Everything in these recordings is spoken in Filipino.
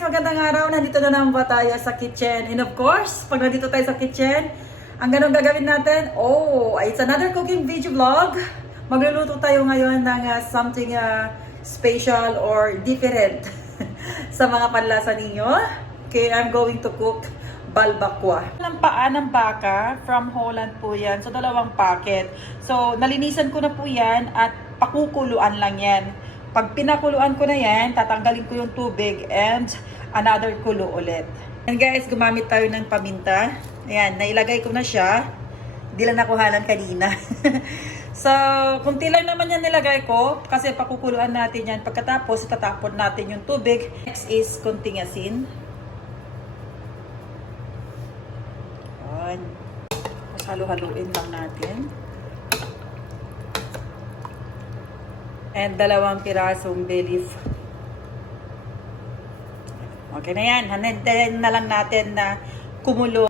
Magandang araw. Nandito na naman ba tayo sa kitchen? And of course, pag nandito tayo sa kitchen, ang ganun gagawin natin, it's another cooking video vlog. Magluluto tayo ngayon ng something special or different sa mga panlasa ninyo. Okay, I'm going to cook balbakwa. Ng paa ng baka, from Holland po yan. So, 2 packet. So, nalinisan ko na po yan at pakukuluan lang yan. Pag pinakuluan ko na yan, tatanggalin ko yung tubig and another kulo ulit. And guys, gumamit tayo ng paminta. Ayan, nailagay ko na siya. Hindi lang nakuhanan kanina. So, kunti lang naman yan nilagay ko kasi pakukuluan natin yan. Pagkatapos, tatapon natin yung tubig. Next is kunting asin. Ayan. Tapos halu-haluin lang natin. And 2 pirasong bay leaf. Okay na yan. Hanapin na lang natin na kumulo.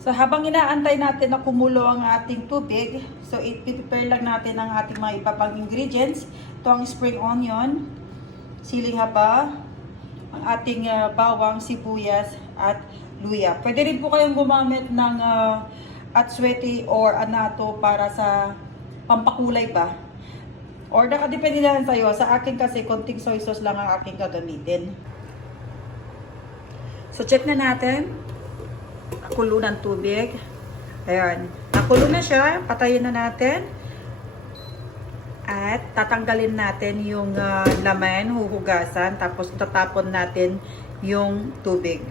So habang inaantay natin na kumulo ang ating tubig, so i-prepare lang natin ang ating mga iba pang ingredients. Ito ang spring onion, siling haba, ang ating bawang, sibuyas, at luya. Pwede rin po kayong gumamit ng atswete or anato para sa pampakulay ba. Or nakadepende na lang sa'yo. Sa akin kasi, konting soy sauce lang ang aking gagamitin. So, check na natin. Nakulo ng tubig. Ayan. Nakulo na siya. Patayin na natin. At tatanggalin natin yung laman, huhugasan. Tapos tatapon natin yung tubig.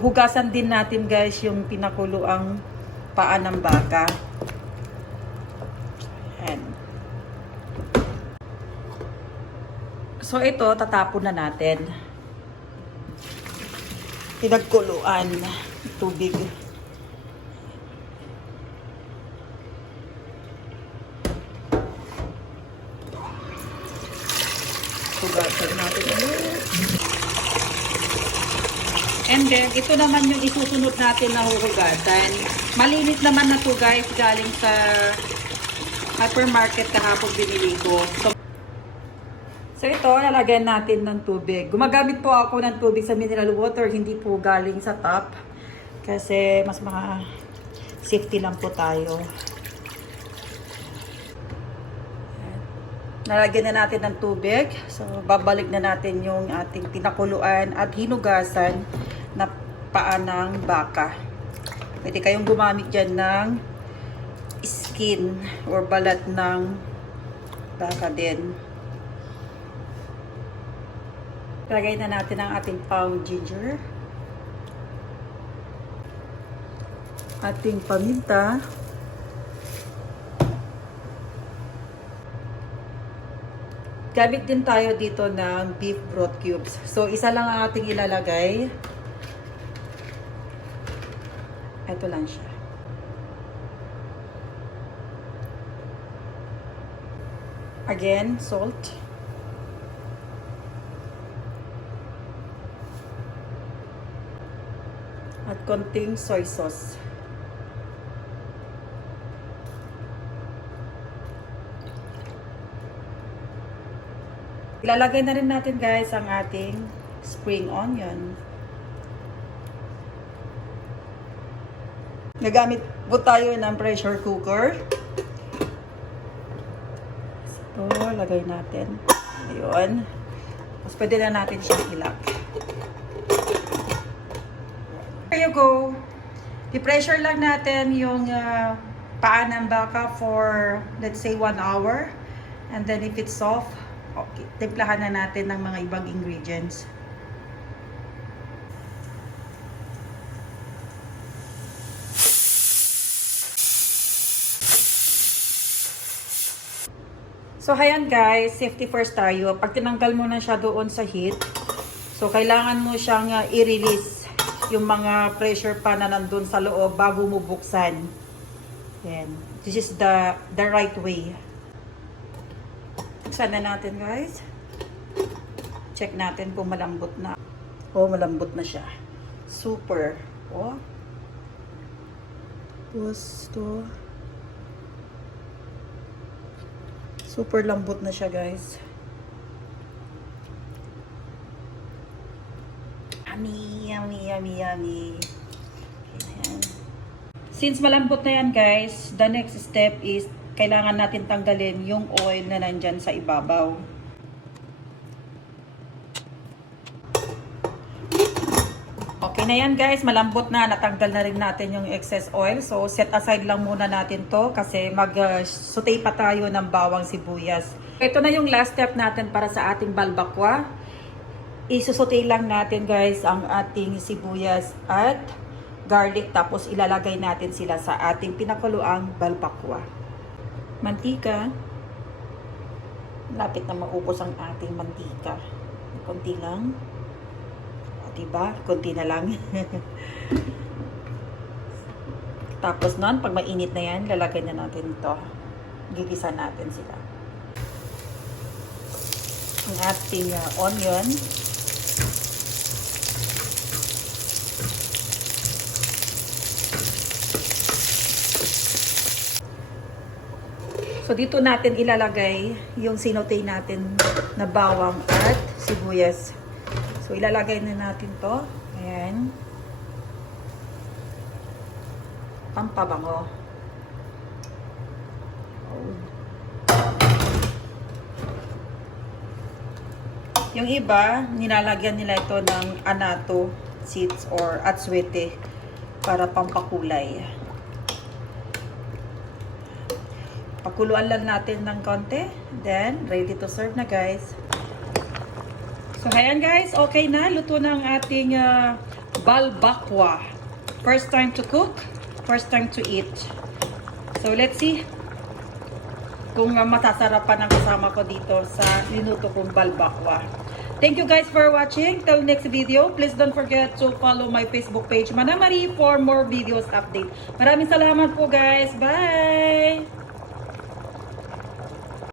Hugasan din natin guys yung pinakuluang paa ng baka. Ayan. So ito, tatapon na natin. Pinagkuluan tubig. Hugasan natin ulit. And then, ito naman yung isusunod natin na huhugasan. Malinis naman na to guys, galing sa hypermarket kahapon binili ko. So ito, lalagyan natin ng tubig. Gumagamit po ako ng tubig sa mineral water, hindi po galing sa tap. Kasi mas mga safety lang po tayo. Nalagyan na natin ng tubig. So, babalik na natin yung ating pinakuluan at hinugasan na paa ng baka. Pwede kayong gumamit dyan ng skin or balat ng baka din. Lagay na natin ang ating pound ginger. Ating paminta. Gamit din tayo dito ng beef broth cubes. So, isa lang ang ating ilalagay. Ito lang siya. Again, salt. At konting soy sauce. Ilalagay na rin natin guys ang ating spring onion. Nagamit po tayo ng pressure cooker. So, lagay natin. Ayun. Tapos pwede na natin siyang ilak. There you go. I-pressure lang natin yung paa ng baka for let's say 1 hour. And then if it's soft, okay, timplahan na natin ng mga ibang ingredients. So, ayan guys, safety first tayo. Pag tinanggal mo na siya doon sa heat, so kailangan mo siyang i-release yung mga pressure pa na nandun sa loob bago mo buksan. Ayan. This is the right way. Buksan na natin guys. Check natin kung malambot na. Malambot na siya. Super. Tapos to. Super lambot na siya, guys. Yummy, yummy, yummy, yummy. Ayan. Since malambot na yan, guys, the next step is kailangan natin tanggalin yung oil na nandyan sa ibabaw. Okay na yan, guys. Malambot na. Natanggal na rin natin yung excess oil. So, set aside lang muna natin to kasi mag-saute pa tayo ng bawang sibuyas. Ito na yung last step natin para sa ating balbakwa. Isusote lang natin, guys, ang ating sibuyas at garlic. Tapos, ilalagay natin sila sa ating pinakuluang balbakwa. Mantika. Lapit na maubos ang ating mantika. Konti lang. Diba? Konti na lang. Tapos nun, pag mainit na yan, lalagay na natin ito. Gigisa natin sila. Ang ating onion. So, dito natin ilalagay yung sinote natin na bawang at sibuyas. So, ilalagay na natin to. Ayan. Pampabango. Yung iba, nilalagyan nila ito ng anato seeds or atsuete para pampakulay. Pakuluan lang natin ng konti. Then, ready to serve na, guys. So, ayan guys, okay na. Luto na ang ating balbakwa. First time to cook, first time to eat. So, let's see kung masasarapan ang kasama ko dito sa linuto kong balbakwa. Thank you guys for watching. Till next video, please don't forget to follow my Facebook page, Manamarie, for more videos update. Maraming salamat po guys. Bye!